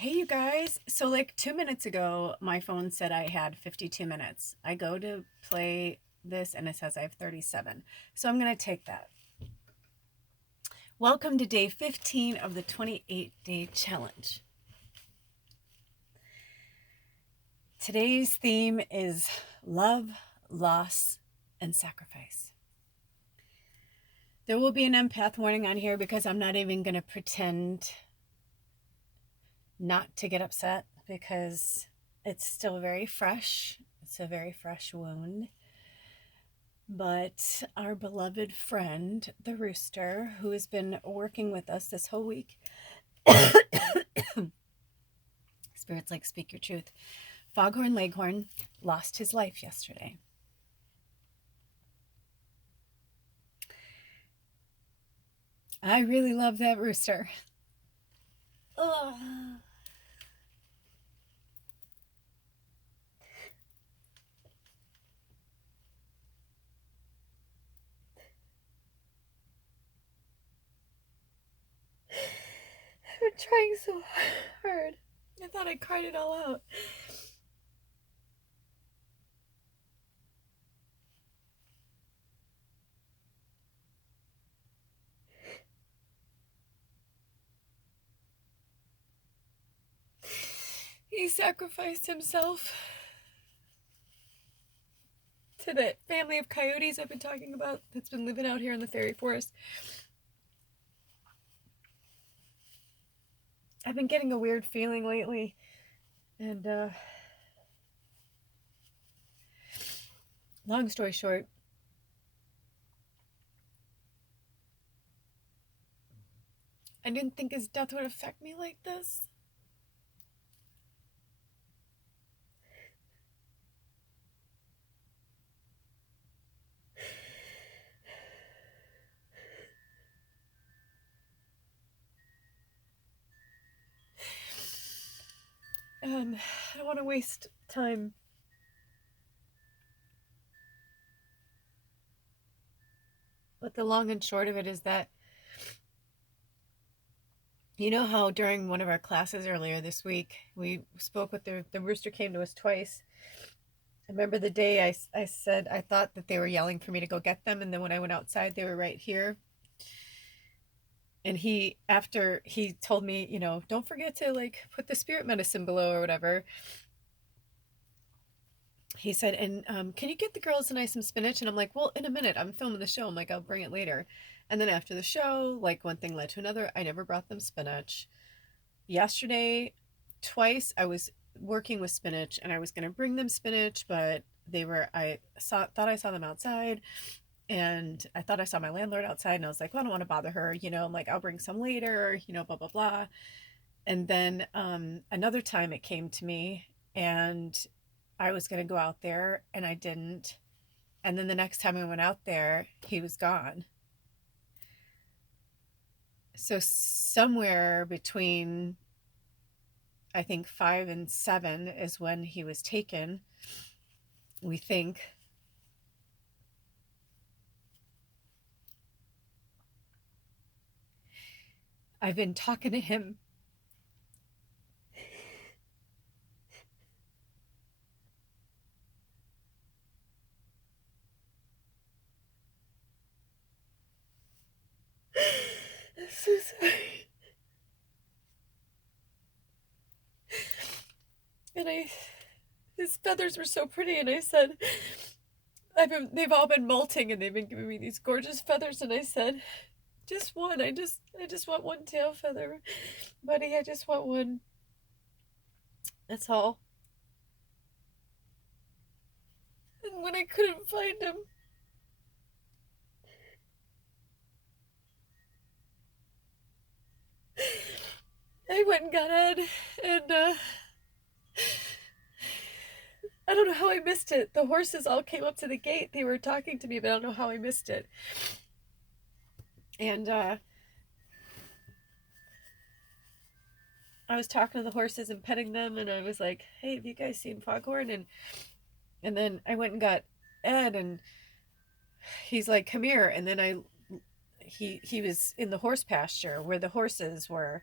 Hey, you guys. So, like 2 minutes ago, my phone said I had 52 minutes. I go to play this and it says I have 37. So, I'm going to take that. Welcome to day 15 of the 28-day challenge. Today's theme is love, loss, and sacrifice. There will be an empath warning on here because I'm not even going to pretend not to get upset because it's still very fresh. It's a very fresh wound. But our beloved friend, the rooster, who has been working with us this whole week, Spirits like speak your truth, Foghorn Leghorn, lost his life yesterday. I really love that rooster. Ugh. I've been trying so hard. I thought I cried it all out. He sacrificed himself to that family of coyotes I've been talking about that's been living out here in the fairy forest. I've been getting a weird feeling lately, and long story short, I didn't think his death would affect me like this. I don't want to waste time. But the long and short of it is that, you know how during one of our classes earlier this week, we spoke with the rooster came to us twice. I remember the day I said I thought that they were yelling for me to go get them, and then when I went outside, they were right here. And after he told me, don't forget to like put the spirit medicine below or whatever, he said, and can you get the girls and I some spinach? And I'm like, well, in a minute, I'm filming the show. I'm like, I'll bring it later. And then after the show, like one thing led to another. I never brought them spinach. Yesterday, twice I was working with spinach and I was going to bring them spinach, but thought I saw them outside, and I thought I saw my landlord outside, and I was like, well, I don't want to bother her. I'm like, I'll bring some later, blah, blah, blah. And then another time it came to me, and I was going to go out there and I didn't. And then the next time I went out there, he was gone. So somewhere between, I think, 5 and 7 is when he was taken, we think. I've been talking to him. I'm so sorry. And his feathers were so pretty, and I said, they've all been molting, and they've been giving me these gorgeous feathers, and I said, just one. I just want one tail feather, buddy. I just want one. That's all. And when I couldn't find him, I went and got Ed, and I don't know how I missed it. The horses all came up to the gate. They were talking to me, but I don't know how I missed it. And I was talking to the horses and petting them, and I was like, "Hey, have you guys seen Foghorn?" And then I went and got Ed, and he's like, "Come here." And then he was in the horse pasture where the horses were.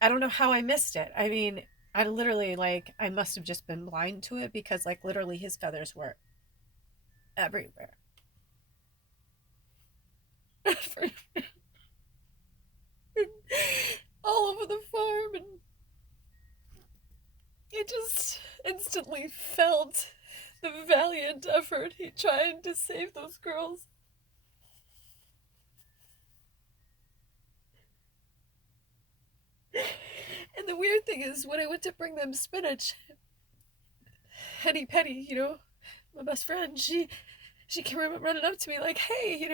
I don't know how I missed it. I mean, I literally, like, I must have just been blind to it because, like, literally his feathers were everywhere. All over the farm, and I just instantly felt the valiant effort he tried to save those girls. And the weird thing is, when I went to bring them spinach, Henny Penny, my best friend, she came running up to me like, "Hey,"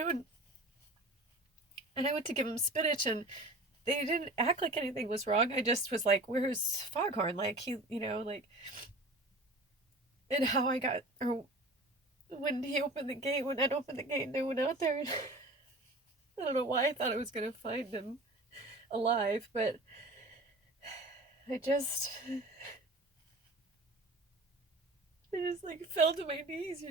and I went to give them spinach, and they didn't act like anything was wrong. I just was like, "Where's Foghorn?" Like like, and how I got, or when he opened the gate, when Ed opened the gate, and I went out there, and I don't know why I thought I was gonna find him alive, but I just like fell to my knees.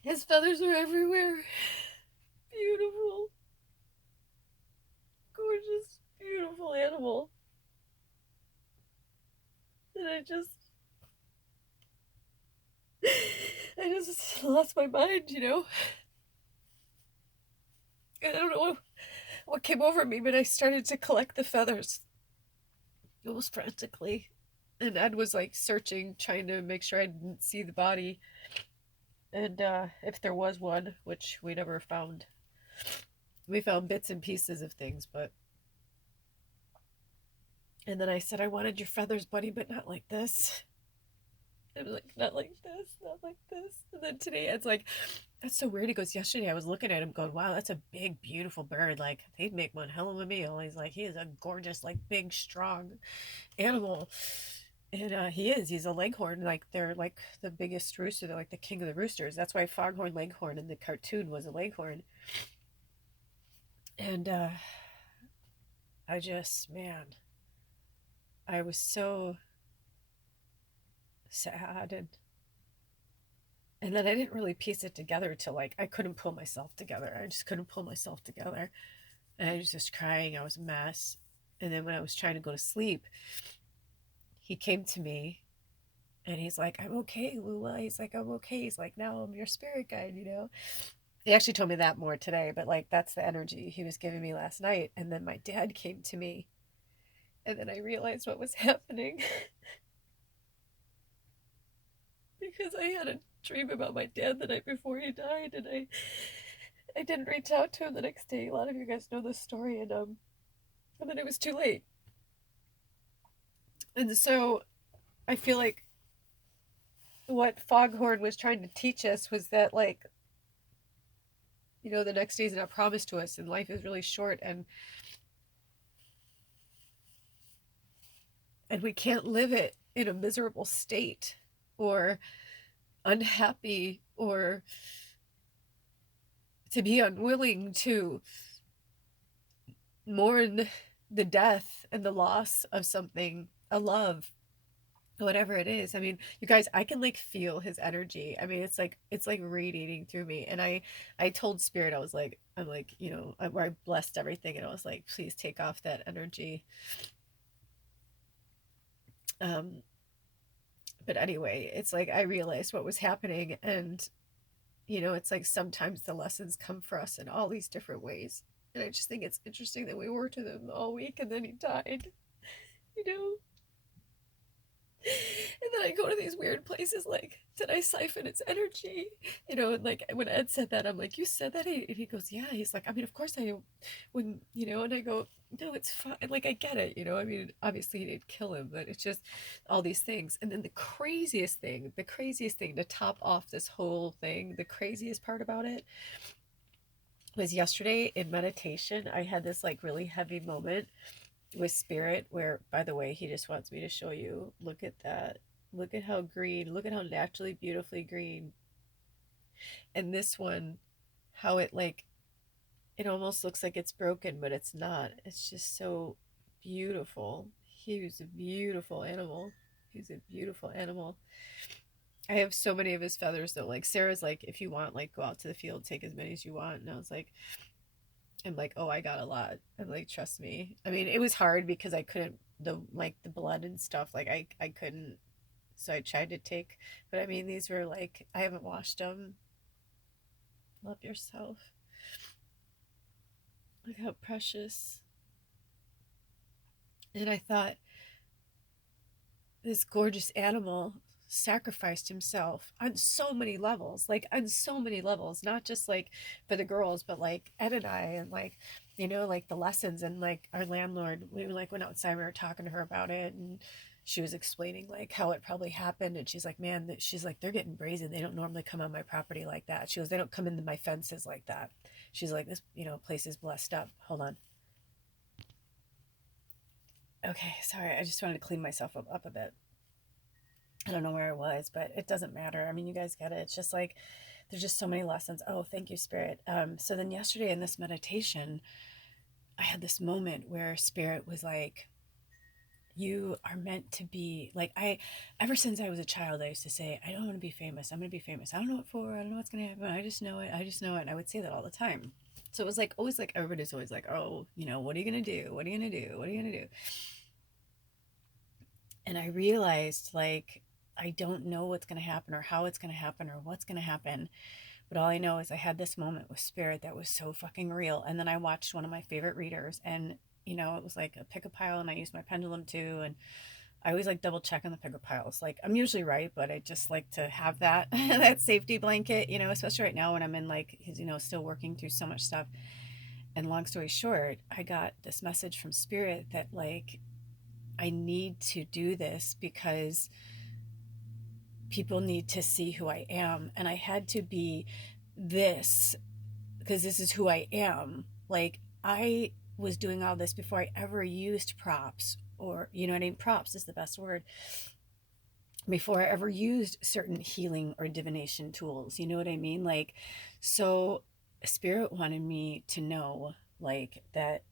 His feathers are everywhere. Beautiful, gorgeous, beautiful animal. And I just lost my mind. And I don't know what came over me, but I started to collect the feathers almost frantically. And Ed was like searching, trying to make sure I didn't see the body. And if there was one, which we never found, we found bits and pieces of things, but. And then I said, "I wanted your feathers, buddy, but not like this." I was like, "Not like this, not like this." And then today, it's like, "That's so weird." He goes, "Yesterday, I was looking at him going, wow, that's a big, beautiful bird. Like, they'd make one hell of a meal." He's like, "He is a gorgeous, like, big, strong animal." And he is. He's a leghorn. Like, they're like the biggest rooster. They're like the king of the roosters. That's why Foghorn Leghorn in the cartoon was a leghorn. And man, I was so sad. And then I didn't really piece it together till like I couldn't pull myself together. I just couldn't pull myself together. And I was just crying. I was a mess. And then when I was trying to go to sleep, he came to me and he's like, "I'm okay, Lula." He's like, "I'm okay." He's like, "Now I'm your spirit guide. He actually told me that more today, but like that's the energy he was giving me last night. And then my dad came to me, and then I realized what was happening because I had a dream about my dad the night before he died, and I didn't reach out to him the next day. A lot of you guys know this story, and then it was too late. And so I feel like what Foghorn was trying to teach us was that, like, the next day is not promised to us, and life is really short, and we can't live it in a miserable state or unhappy or to be unwilling to mourn the death and the loss of something, a love, whatever it is. I mean, you guys, I can like feel his energy. I mean, it's like radiating through me. And I told Spirit, I'm like, where I blessed everything, and I was like, "Please take off that energy." Um, but anyway, it's like I realized what was happening, and it's like sometimes the lessons come for us in all these different ways. And I just think it's interesting that we worked with him all week and then he died, you know? And then I go to these weird places like, did I siphon its energy? And like when Ed said that, I'm like, "You said that?" And he goes, "Yeah." He's like, "I mean, of course I when, and I go, "No, it's fine." Like, I get it. I mean, obviously he didn't kill him, but it's just all these things. And then the craziest thing to top off this whole thing, the craziest part about it was yesterday in meditation. I had this like really heavy moment with Spirit where, by the way, he just wants me to show you. Look at that. Look at how green. Look at how naturally beautifully green. And this one, how it almost looks like it's broken, but it's not. It's just so beautiful. He was a beautiful animal. He's a beautiful animal. I have so many of his feathers though. Like Sarah's like, "If you want, like, go out to the field, take as many as you want." And I was like, him like, oh, I got a lot. I'm like, trust me. I mean, it was hard because I couldn't, the blood and stuff, like I couldn't, so I tried to take, but I mean, these were like, I haven't washed them. Love yourself. Look how precious. And I thought, this gorgeous animal sacrificed himself on so many levels, like on so many levels, not just like for the girls, but like Ed and I, and like, like the lessons, and like our landlord, we like went outside, we were talking to her about it, and she was explaining like how it probably happened, and she's like, man, that she's like, they're getting brazen, they don't normally come on my property like that. She goes, they don't come into my fences like that. She's like, this, place is blessed up. Hold on. Okay, sorry, I just wanted to clean myself up a bit. I don't know where I was, but it doesn't matter. I mean, you guys get it. It's just like there's just so many lessons. Oh, thank you, Spirit. So then yesterday in this meditation, I had this moment where Spirit was like, you are meant to be like, ever since I was a child, I used to say, I don't want to be famous. I'm going to be famous. I don't know what for. I don't know what's going to happen. I just know it. I just know it. And I would say that all the time. So it was like, always like, everybody's always like, oh, what are you going to do? What are you going to do? What are you going to do? And I realized like, I don't know what's going to happen or how it's going to happen or what's going to happen. But all I know is I had this moment with Spirit that was so fucking real. And then I watched one of my favorite readers, and, it was like a pick a pile, and I used my pendulum too. And I always like double check on the picker piles. Like, I'm usually right, but I just like to have that, that safety blanket, especially right now when I'm in like, still working through so much stuff. And long story short, I got this message from Spirit that like, I need to do this because people need to see who I am. And I had to be this because this is who I am. Like, I was doing all this before I ever used props, or, what I mean? Props is the best word. Before I ever used certain healing or divination tools. You know what I mean? Like, so Spirit wanted me to know, like, that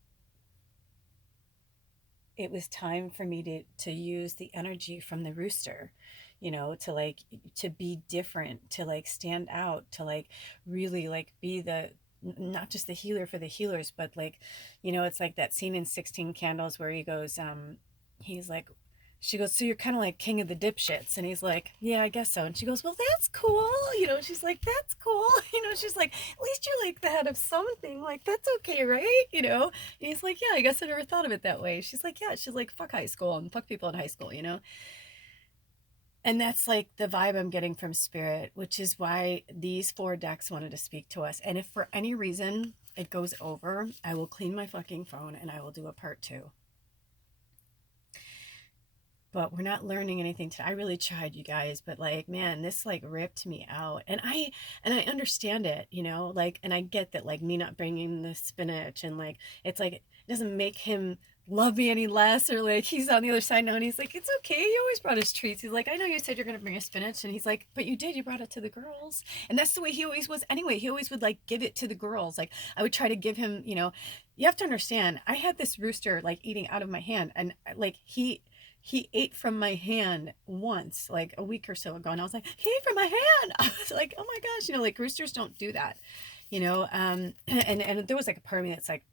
it was time for me to use the energy from the rooster, to like, to be different, to like stand out, to like really like be the, not just the healer for the healers, but like, it's like that scene in 16 Candles where he goes, he's like, she goes, so you're kind of like king of the dipshits, and he's like, yeah, I guess so. And she goes, well, that's cool. She's like, that's cool. She's like, at least you're like the head of something, like that's okay, right? And he's like, yeah, I guess I never thought of it that way. She's like, yeah. She's like, fuck high school and fuck people in high school. And that's like the vibe I'm getting from Spirit, which is why these 4 decks wanted to speak to us. And if for any reason it goes over, I will clean my fucking phone and I will do a part 2. But we're not learning anything today. I really tried, you guys, but like, man, this like ripped me out. And I understand it, like, and I get that, like, me not bringing the spinach, and like, it's like, it doesn't make him love me any less, or like he's on the other side now and he's like, it's okay, you always brought us treats. He's like, I know you said you're gonna bring us spinach, and he's like, but you did, you brought it to the girls. And that's the way he always was anyway. He always would like give it to the girls. Like, I would try to give him, you have to understand, I had this rooster like eating out of my hand, and like he ate from my hand once, like a week or so ago, and I was like, he ate from my hand. I was like, oh my gosh, like roosters don't do that, and there was like a part of me that's like,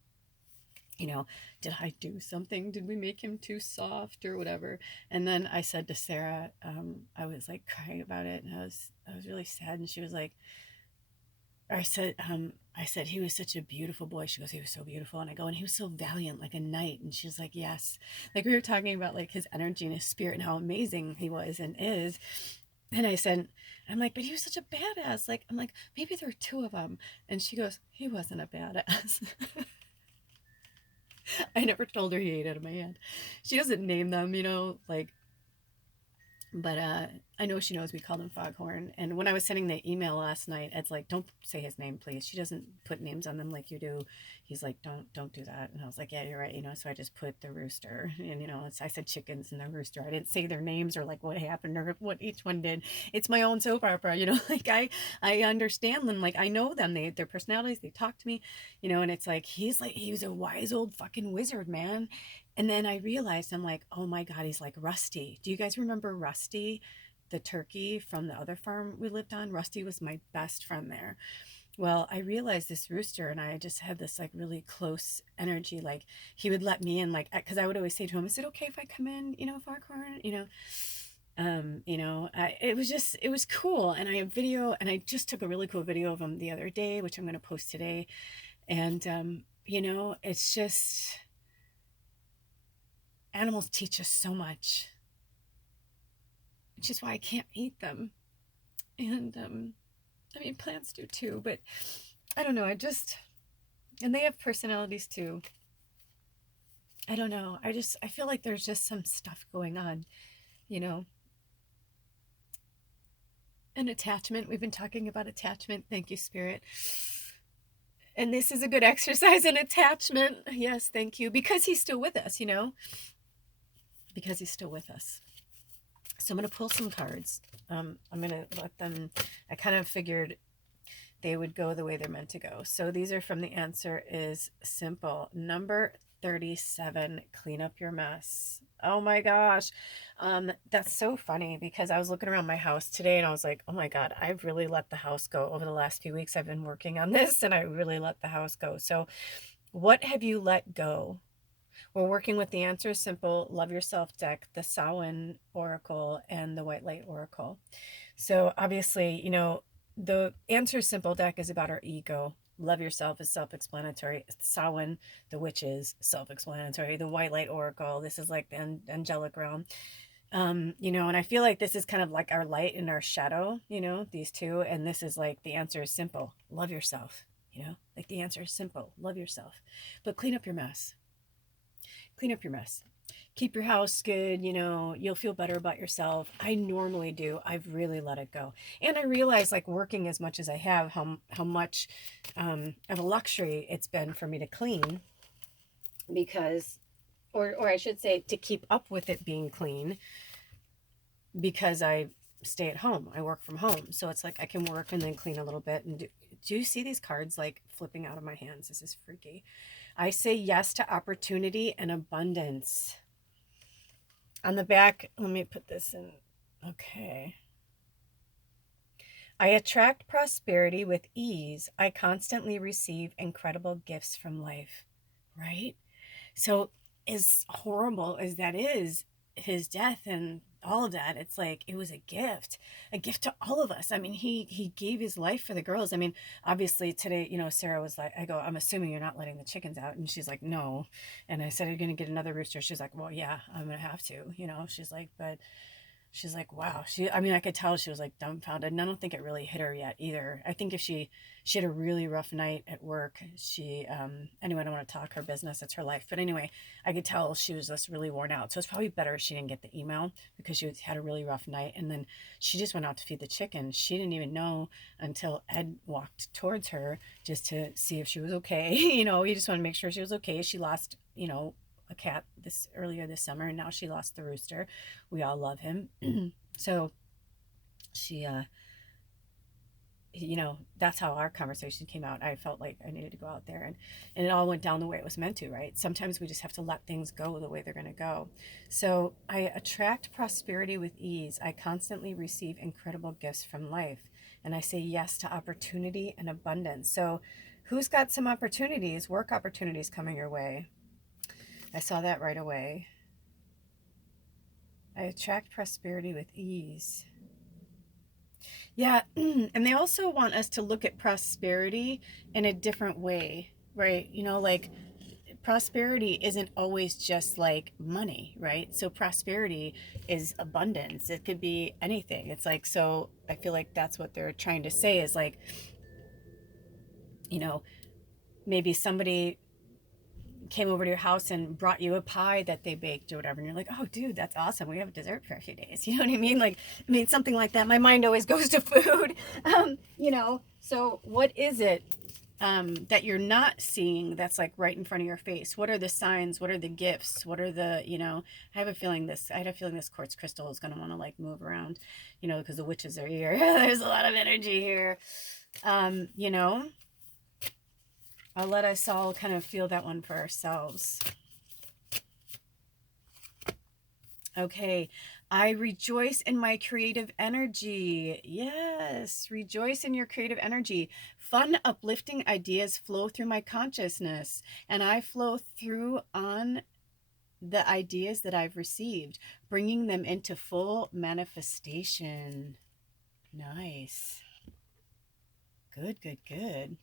did I do something? Did we make him too soft or whatever? And then I said to Sarah, I was like crying about it, and I was really sad, and she was like, I said, he was such a beautiful boy. She goes, he was so beautiful. And I go, and he was so valiant, like a knight. And she's like, yes. Like, we were talking about like his energy and his spirit and how amazing he was and is. And I said, I'm like, but he was such a badass. Like, I'm like, maybe there were 2 of them. And she goes, he wasn't a badass. I never told her he ate out of my hand. She doesn't name them, like, but I know she knows we called him Foghorn. And when I was sending the email last night, Ed's like, don't say his name, please. She doesn't put names on them like you do. He's like, don't do that. And I was like, yeah, you're right. So I just put the rooster, and I said chickens and the rooster. I didn't say their names or like what happened or what each one did. It's my own soap opera, like I understand them. Like, I know them, their personalities, they talk to me, and it's like, he was a wise old fucking wizard, man. And then I realized, I'm like, oh my God, he's like Rusty. Do you guys remember Rusty, the turkey from the other farm we lived on? Rusty was my best friend there. Well, I realized this rooster and I just had this like really close energy. Like he would let me in, like, because I would always say to him, "Is it okay if I come in? Foghorn, it was just, it was cool." And I have video, and I just took a really cool video of him the other day, which I'm going to post today. And, it's just, animals teach us so much, which is why I can't eat them. And, I mean, plants do too, but I don't know. And they have personalities too. I don't know. I feel like there's just some stuff going on, you know, an attachment. We've been talking about attachment. Thank you, Spirit. And this is a good exercise in attachment. Yes, thank you. Because he's still with us, because he's still with us. So I'm going to pull some cards. I'm going to let them, I kind of figured they would go the way they're meant to go. So these are from the answer is simple. Number 37, clean up your mess. Oh my gosh. That's so funny because I was looking around my house today and I was like, oh my God, I've really let the house go over the last few weeks. I've been working on this and I really let the house go. So what have you let go? We're working with the answer is simple, love yourself deck, the Samhain Oracle, and the White Light Oracle. So obviously, the answer is simple deck is about our ego. Love yourself is self-explanatory. Samhain, the witches, self-explanatory. The White Light Oracle, this is like the angelic realm. And I feel like this is kind of like our light and our shadow, these two. And this is like the answer is simple, love yourself, like the answer is simple, love yourself. But clean up your mess. Clean up your mess. Keep your house good, you'll feel better about yourself. I normally do. I've really let it go. And I realize, like, working as much as I have, how much of a luxury it's been for me to clean, because or I should say to keep up with it being clean, because I stay at home. I work from home. So it's like I can work and then clean a little bit. And do you see these cards like flipping out of my hands? This is freaky. I say yes to opportunity and abundance. On the back, let me put this in. Okay. I attract prosperity with ease. I constantly receive incredible gifts from life. Right? So, as horrible as that is, his death and all of that, it's like it was a gift to all of us. I mean, he gave his life for the girls. I mean, obviously today, Sarah was like, I go, I'm assuming you're not letting the chickens out, and she's like, no. And I said, are you gonna get another rooster? She's like, well, yeah, I'm gonna have to. She's like, but she's like, wow. I mean, I could tell she was like dumbfounded, and I don't think it really hit her yet either. I think if she had a really rough night at work, anyway, I don't want to talk her business. It's her life. But anyway, I could tell she was just really worn out. So it's probably better she didn't get the email, because she had a really rough night. And then she just went out to feed the chicken. She didn't even know until Ed walked towards her just to see if she was okay. He just wanted to make sure she was okay. She lost, a cat earlier this summer, and now she lost the rooster. We all love him. So she that's how our conversation came out. I felt like I needed to go out there, and it all went down the way it was meant to, right? Sometimes we just have to let things go the way they're going to go. So I attract prosperity with ease. I constantly receive incredible gifts from life, and I say yes to opportunity and abundance. So who's got some opportunities, work opportunities coming your way? I saw that right away. I attract prosperity with ease. Yeah, and they also want us to look at prosperity in a different way, right? Like prosperity isn't always just like money, right? So prosperity is abundance. It could be anything. It's like, so I feel like that's what they're trying to say is like, you know, maybe somebody came over to your house and brought you a pie that they baked or whatever, and you're like, oh dude, that's awesome, we have dessert for a few days. You know what I mean? Like, I mean, something like that. My mind always goes to food. So what is it that you're not seeing that's like right in front of your face? What are the signs? What are the gifts? What are the, I had a feeling this quartz crystal is going to want to like move around, because the witches are here. There's a lot of energy here. you know I'll let us all kind of feel that one for ourselves. Okay. I rejoice in my creative energy. Yes. Rejoice in your creative energy. Fun, uplifting ideas flow through my consciousness, and I flow through on the ideas that I've received, bringing them into full manifestation. Nice. Good, good, good.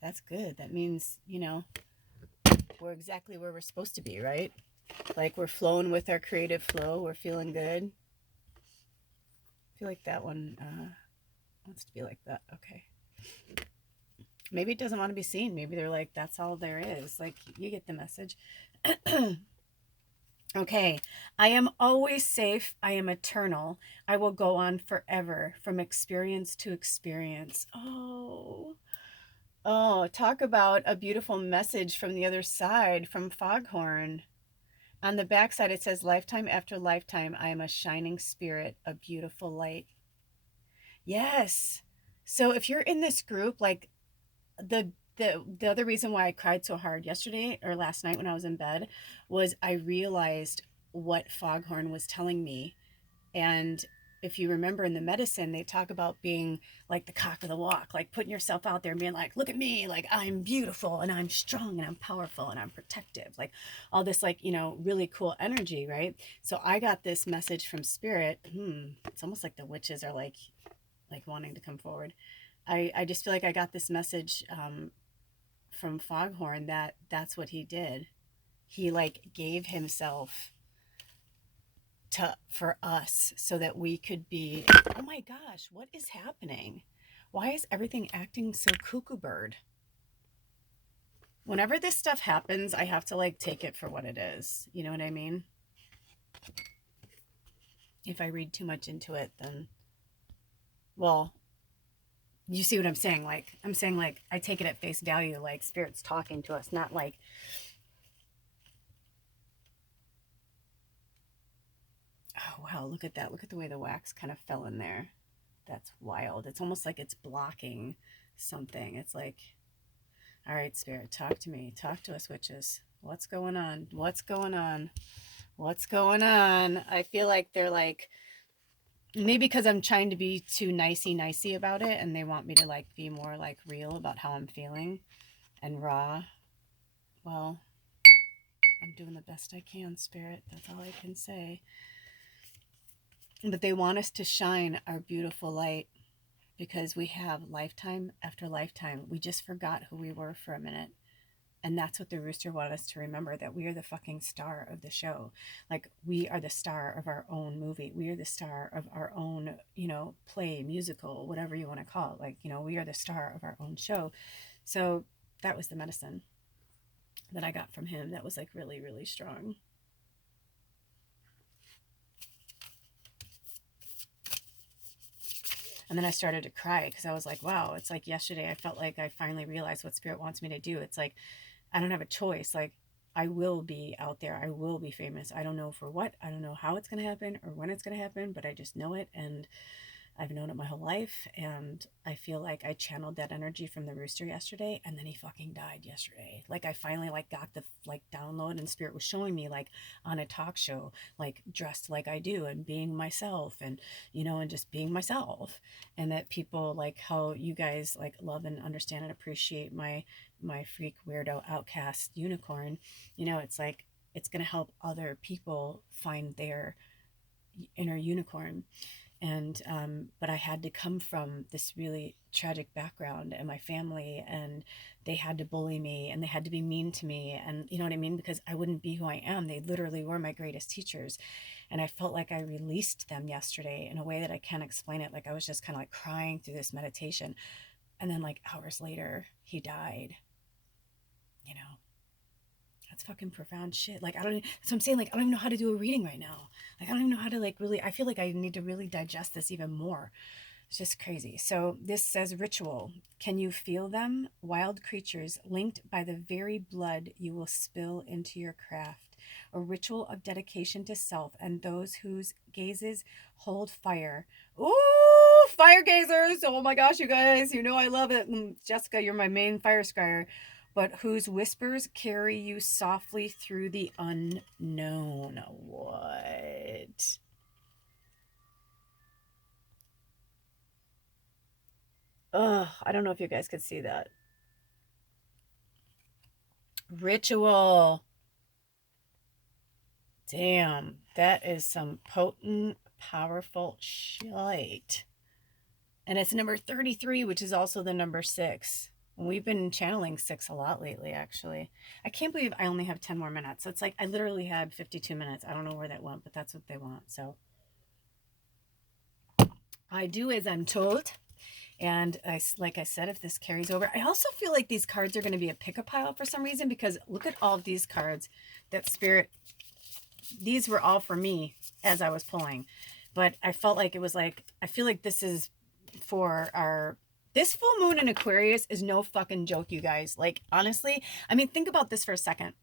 That's good. That means, we're exactly where we're supposed to be, right? Like we're flowing with our creative flow. We're feeling good. I feel like that one wants to be like that. Okay. Maybe it doesn't want to be seen. Maybe they're like, that's all there is. Like, you get the message. Okay. I am always safe. I am eternal. I will go on forever from experience to experience. Oh, talk about a beautiful message from the other side, from Foghorn. On the backside, it says, lifetime after lifetime, I am a shining spirit, a beautiful light. Yes. So if you're in this group, like the other reason why I cried so hard yesterday or last night when I was in bed was I realized what Foghorn was telling me. And if you remember in the medicine, they talk about being like the cock of the walk, like putting yourself out there and being like, look at me, like I'm beautiful and I'm strong and I'm powerful and I'm protective, like all this, like, really cool energy, right? So I got this message from spirit. It's almost like the witches are like wanting to come forward. I just feel like I got this message from Foghorn that's what he did. He like gave himself for us so that we could be. Oh my gosh, what is happening? Why is everything acting so cuckoo bird? Whenever this stuff happens, I have to like take it for what it is. You know what I mean? If I read too much into it, then, well, you see what I'm saying? Like, I'm saying, like, I take it at face value, like spirit's talking to us, not like, oh wow, look at that. Look at the way the wax kind of fell in there. That's wild. It's almost like it's blocking something. It's like, all right, spirit, talk to me. Talk to us, witches. What's going on? What's going on? What's going on? I feel like they're like, maybe because I'm trying to be too nicey about it and they want me to like be more like real about how I'm feeling and raw. Well, I'm doing the best I can, spirit. That's all I can say. But they want us to shine our beautiful light because we have lifetime after lifetime. We just forgot who we were for a minute. And that's what the rooster wanted us to remember, that we are the fucking star of the show. Like, we are the star of our own movie. We are the star of our own, play, musical, whatever you want to call it. Like, we are the star of our own show. So that was the medicine that I got from him. That was like really, really strong. And then I started to cry because I was like, wow, it's like yesterday I felt like I finally realized what spirit wants me to do. It's like, I don't have a choice. Like, I will be out there. I will be famous. I don't know for what. I don't know how it's going to happen or when it's going to happen, but I just know it. And I've known it my whole life, and I feel like I channeled that energy from the rooster yesterday, and then he fucking died yesterday. Like, I finally like got the like download, and spirit was showing me like on a talk show, like dressed like I do and being myself, and and just being myself, and that people like how you guys like love and understand and appreciate my freak weirdo outcast unicorn. It's like it's going to help other people find their inner unicorn. And but I had to come from this really tragic background and my family, and they had to bully me and they had to be mean to me, and you know what I mean, because I wouldn't be who I am. They literally were my greatest teachers, and I felt like I released them yesterday in a way that I can't explain it. Like, I was just kind of like crying through this meditation, and then like hours later he died. That's fucking profound shit. Like, I don't, so I'm saying, like, I don't even know how to do a reading right now. Like, I don't even know how to, like, really, I feel like I need to really digest this even more. It's just crazy. So this says ritual. Can you feel them? Wild creatures linked by the very blood you will spill into your craft. A ritual of dedication to self and those whose gazes hold fire. Ooh, fire gazers. Oh my gosh, you guys, I love it. Jessica, you're my main fire scryer. But whose whispers carry you softly through the unknown. What? Oh, I don't know if you guys could see that. Ritual. Damn, that is some potent, powerful shit. And it's number 33, which is also the number 6. We've been channeling 6 a lot lately, actually. I can't believe I only have 10 more minutes. It's like I literally had 52 minutes. I don't know where that went, but that's what they want. So I do as I'm told. And like I said, if this carries over, I also feel like these cards are going to be a pick a pile for some reason, because look at all of these cards that Spirit, these were all for me as I was pulling. But I felt like it was like, I feel like this is for our, this full moon in Aquarius is no fucking joke, you guys. Like, honestly, I mean, think about this for a second.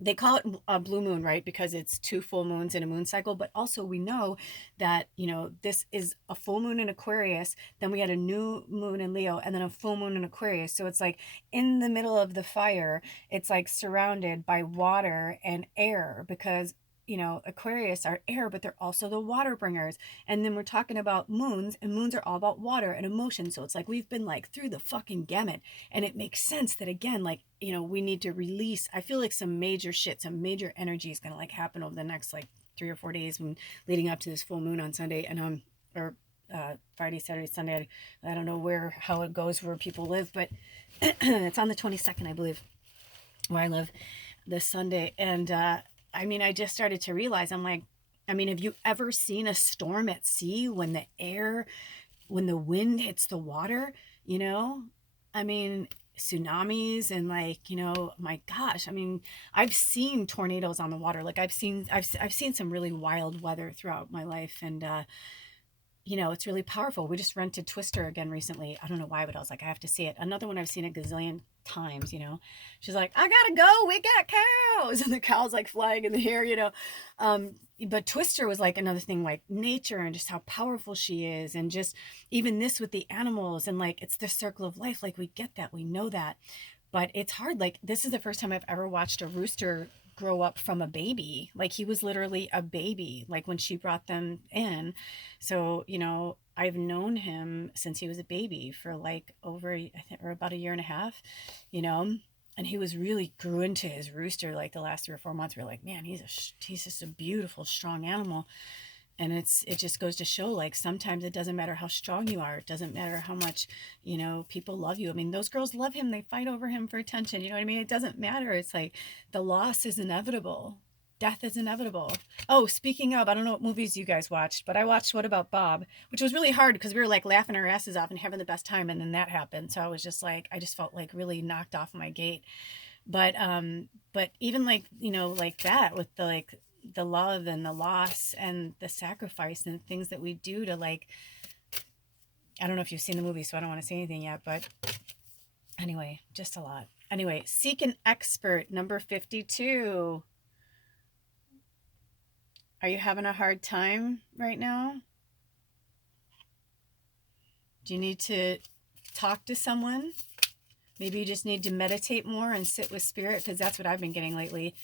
They call it a blue moon, right? Because it's 2 full moons in a moon cycle. But also we know that, you know, this is a full moon in Aquarius. Then we had a new moon in Leo and then a full moon in Aquarius. So it's like in the middle of the fire, it's like surrounded by water and air, because you know, Aquarius are air, but they're also the water bringers. And then we're talking about moons, and moons are all about water and emotion. So it's like we've been like through the fucking gamut. And it makes sense that, again, like, you know, we need to release. I feel like some major shit, some major energy is gonna like happen over the next like 3 or 4 days when leading up to this full moon on Sunday. And or Friday, Saturday, Sunday. I don't know how it goes where people live, but it's on the 22nd, I believe, where I live, this Sunday. And I mean, I just started to realize, I'm like, I mean, have you ever seen a storm at sea when when the wind hits the water, you know? I mean, tsunamis and like, you know, my gosh, I mean, I've seen tornadoes on the water. Like I've seen some really wild weather throughout my life. And you know, it's really powerful. We just rented Twister again recently. I don't know why, but I was like, I have to see it. Another one I've seen a gazillion times, you know. She's like, I gotta go. We got cows. And the cows like flying in the air, you know. But Twister was like another thing, like nature and just how powerful she is. And just even this with the animals and like, it's the circle of life. Like we get that. We know that. But it's hard. Like this is the first time I've ever watched a rooster grow up from a baby. Like he was literally a baby, like when she brought them in. So, you know, I've known him since he was a baby for like over, I think, or about a year and a half, you know, and he was really grew into his rooster like the last 3 or 4 months. We are like, man, he's just a beautiful, strong animal. And it just goes to show, like, sometimes it doesn't matter how strong you are. It doesn't matter how much, you know, people love you. I mean, those girls love him. They fight over him for attention. You know what I mean? It doesn't matter. It's like the loss is inevitable. Death is inevitable. Oh, speaking of, I don't know what movies you guys watched, but I watched What About Bob, which was really hard because we were like laughing our asses off and having the best time, and then that happened. So I was just like, I just felt like really knocked off my gate. But even like, you know, like that with the like the love and the loss and the sacrifice and the things that we do to like, I don't know if you've seen the movie, so I don't want to say anything yet, but anyway, just a lot. Anyway, seek an expert, number 52. Are you having a hard time right now? Do you need to talk to someone? Maybe you just need to meditate more and sit with spirit, because that's what I've been getting lately.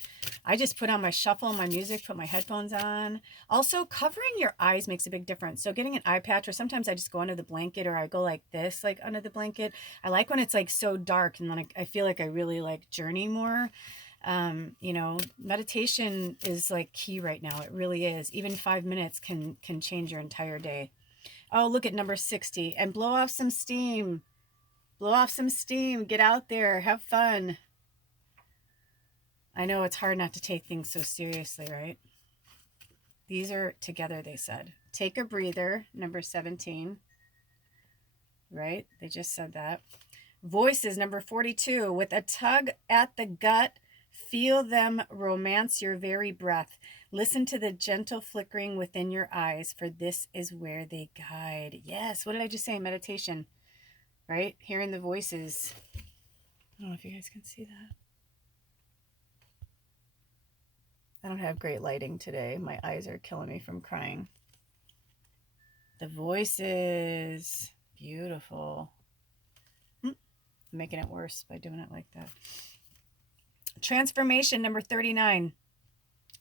I just put on my shuffle, my music, put my headphones on. Also, covering your eyes makes a big difference. So getting an eye patch, or sometimes I just go under the blanket, or I go like this, like under the blanket. I like when it's like so dark, and then I feel like I really like journey more. You know, meditation is like key right now. It really is. Even 5 minutes can change your entire day. Oh, look at number 60, and blow off some steam. Blow off some steam. Get out there. Have fun. I know it's hard not to take things so seriously, right? These are together, they said. Take a breather, number 17. Right? They just said that. Voices, number 42. With a tug at the gut, feel them romance your very breath. Listen to the gentle flickering within your eyes, for this is where they guide. Yes. What did I just say? Meditation, right? Hearing the voices. I don't know if you guys can see that. I don't have great lighting today. My eyes are killing me from crying. The voices. Beautiful. I'm making it worse by doing it like that. Transformation, number 39.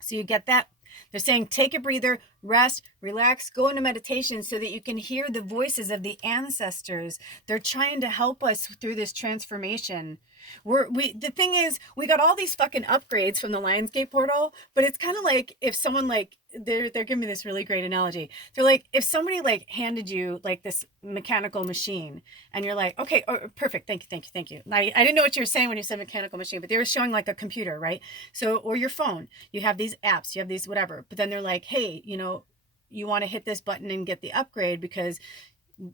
So you get that They're saying take a breather, rest, relax, go into meditation so that you can hear the voices of the ancestors. They're trying to help us through this transformation. The thing is, we got all these fucking upgrades from the Lionsgate portal, but it's kind of like if someone like they're giving me this really great analogy. They're like if somebody like handed you like this mechanical machine and you're like, okay, oh, perfect, thank you, thank you, thank you. I didn't know what you were saying when you said mechanical machine, but they were showing like a computer, right? So, or your phone, you have these apps, you have these whatever, but then they're like, hey, you want to hit this button and get the upgrade because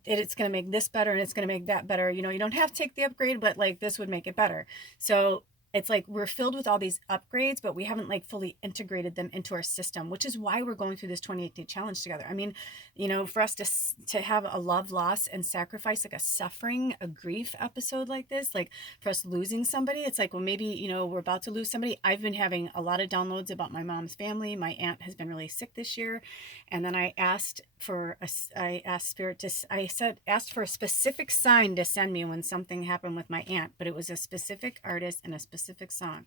it's going to make this better and it's going to make that better. You don't have to take the upgrade, but like this would make it better. So it's like we're filled with all these upgrades, but we haven't like fully integrated them into our system, which is why we're going through this 28-day challenge together. I mean, for us to have a love, loss, and sacrifice, like a suffering, a grief episode like this, like for us losing somebody, it's like, well, maybe, we're about to lose somebody. I've been having a lot of downloads about my mom's family. My aunt has been really sick this year. And then I asked for a specific sign to send me when something happened with my aunt, but it was a specific artist and a specific song.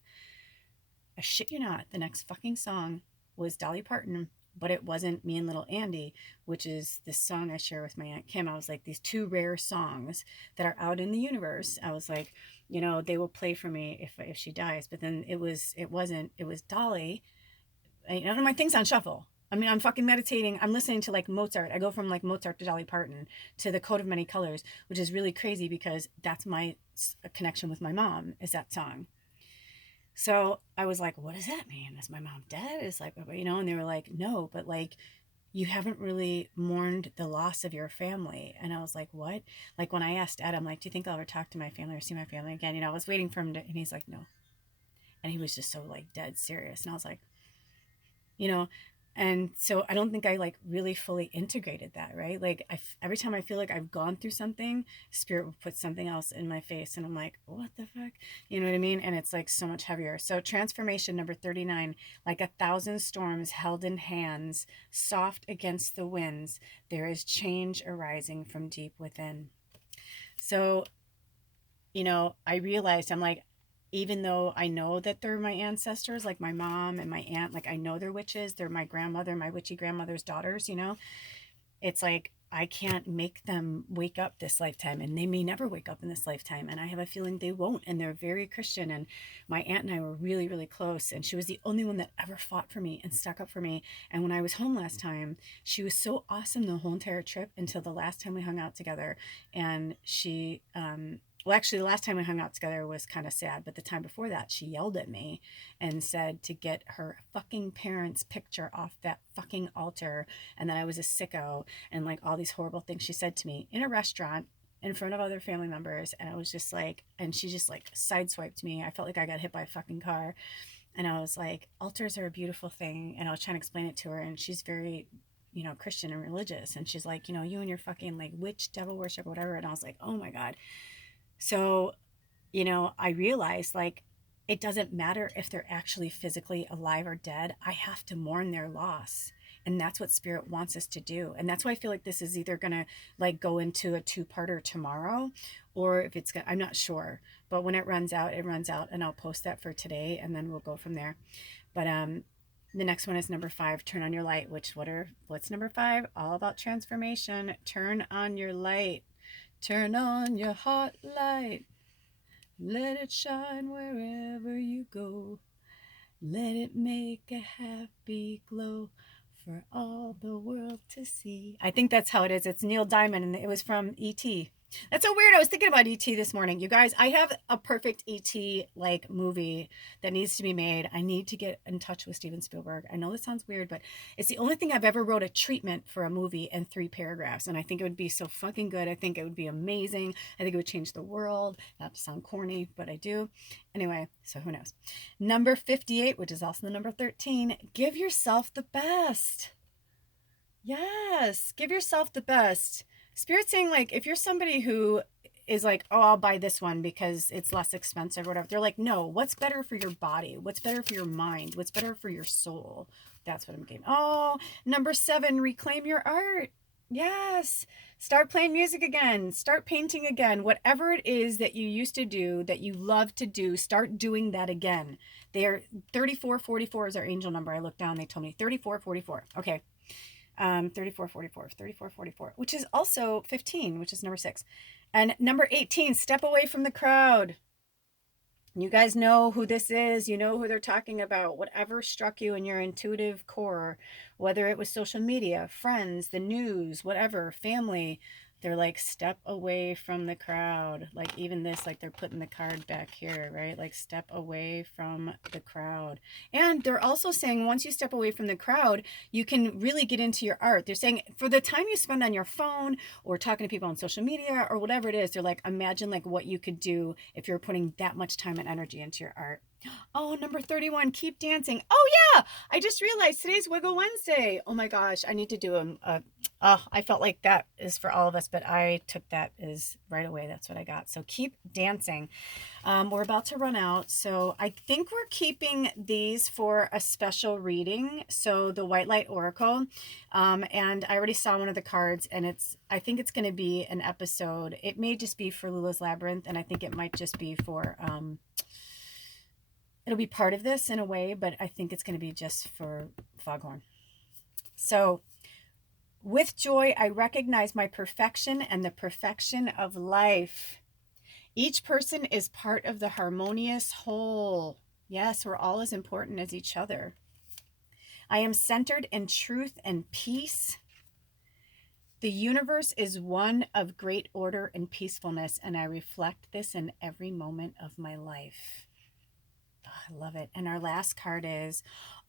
I shit you not, the next fucking song was Dolly Parton, but it wasn't Me and Little Andy, which is this song I share with my Aunt Kim. I was like, these two rare songs that are out in the universe. I was like, they will play for me if she dies. But then it was Dolly. I don't my things on shuffle. I mean, I'm fucking meditating. I'm listening to like Mozart. I go from like Mozart to Dolly Parton to the Coat of Many Colors, which is really crazy because that's my connection with my mom is that song. So I was like, what does that mean? Is my mom dead? Is like, and they were like, no, but like, you haven't really mourned the loss of your family. And I was like, what? Like when I asked Ed, I'm like, do you think I'll ever talk to my family or see my family again? I was waiting for him to, and he's like, no. And he was just so like dead serious. And I was like, you know and so I don't think I like really fully integrated that, right? Like every time I feel like I've gone through something, spirit will put something else in my face and I'm like, what the fuck, you know what I mean? And it's like so much heavier. So transformation number 39, like 1,000 storms held in hands, soft against the winds, there is change arising from deep within. So I realized, I'm like, even though I know that they're my ancestors, like my mom and my aunt, like I know they're witches, they're my grandmother, my witchy grandmother's daughters, it's like I can't make them wake up this lifetime, and they may never wake up in this lifetime. And I have a feeling they won't. And they're very Christian. And my aunt and I were really, really close. And she was the only one that ever fought for me and stuck up for me. And when I was home last time, she was so awesome the whole entire trip until the last time we hung out together. And well, actually, the last time we hung out together was kind of sad, but the time before that, she yelled at me and said to get her fucking parents' picture off that fucking altar, and that I was a sicko, and like all these horrible things she said to me in a restaurant in front of other family members. And I was just like, and she just like sideswiped me. I felt like I got hit by a fucking car. And I was like, altars are a beautiful thing. And I was trying to explain it to her, and she's very Christian and religious, and she's like, you and your fucking like witch devil worship or whatever. And I was like, oh my god. So I realized like it doesn't matter if they're actually physically alive or dead. I have to mourn their loss. And that's what spirit wants us to do. And that's why I feel like this is either going to like go into a two-parter tomorrow, or if it's going to, I'm not sure. But when it runs out, it runs out, and I'll post that for today and then we'll go from there. But the next one is number 5, turn on your light, what's number 5? All about transformation. Turn on your light. Turn on your heart light. Let it shine wherever you go. Let it make a happy glow for all the world to see. I think that's how it is. It's Neil Diamond, and it was from E.T. That's so weird. I was thinking about E.T. this morning. You guys, I have a perfect E.T. like movie that needs to be made. I need to get in touch with Steven Spielberg. I know this sounds weird, but it's the only thing I've ever wrote a treatment for a movie in 3 paragraphs. And I think it would be so fucking good. I think it would be amazing. I think it would change the world. Not to sound corny, but I do. Anyway, so who knows? Number 58, which is also the number 13, give yourself the best. Yes, give yourself the best. Spirit saying, like, if you're somebody who is like, oh, I'll buy this one because it's less expensive or whatever, they're like, no, what's better for your body? What's better for your mind? What's better for your soul? That's what I'm getting. Oh, number 7, reclaim your art. Yes. Start playing music again. Start painting again. Whatever it is that you used to do, that you love to do, start doing that again. They're 3444 is our angel number. I looked down, they told me 3444. Okay. 3444, which is also 15, which is number 6. And number 18, step away from the crowd. You guys know who this is. You know who they're talking about. Whatever struck you in your intuitive core, whether it was social media, friends, the news, whatever, family, they're like, step away from the crowd. Like, even this, like, they're putting the card back here, right? Like, step away from the crowd. And they're also saying, once you step away from the crowd, you can really get into your art. They're saying, for the time you spend on your phone or talking to people on social media or whatever it is, they're like, imagine like what you could do if you're putting that much time and energy into your art. Oh, number 31, keep dancing. Oh, yeah. I just realized today's Wiggle Wednesday. Oh my gosh. I need to do I felt like that is for all of us, but I took that as right away. That's what I got. So keep dancing. We're about to run out. So I think we're keeping these for a special reading. So the White Light Oracle. And I already saw one of the cards, and I think it's going to be an episode. It may just be for Lula's Labyrinth, and I think it might just be for, it'll be part of this in a way, but I think it's going to be just for Foghorn. So, with joy, I recognize my perfection and the perfection of life. Each person is part of the harmonious whole. Yes, we're all as important as each other. I am centered in truth and peace. The universe is one of great order and peacefulness, and I reflect this in every moment of my life. Oh, I love it. And our last card is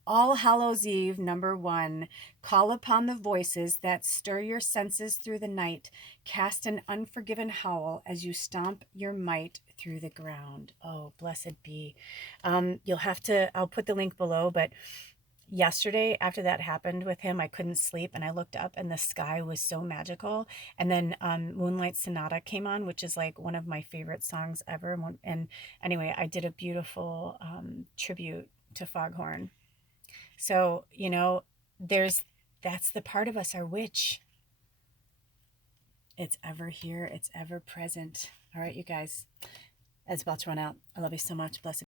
All Hallows Eve, number 1. Call upon the voices that stir your senses through the night. Cast an unforgiven howl as you stomp your might through the ground. Oh, blessed be. You'll have to, I'll put the link below, but yesterday after that happened with him, I couldn't sleep, and I looked up and the sky was so magical. And then Moonlight Sonata came on, which is like one of my favorite songs ever. And anyway, I did a beautiful tribute to Foghorn. So, that's the part of us, our witch. It's ever here, it's ever present. All right, you guys, it's about to run out. I love you so much. Blessed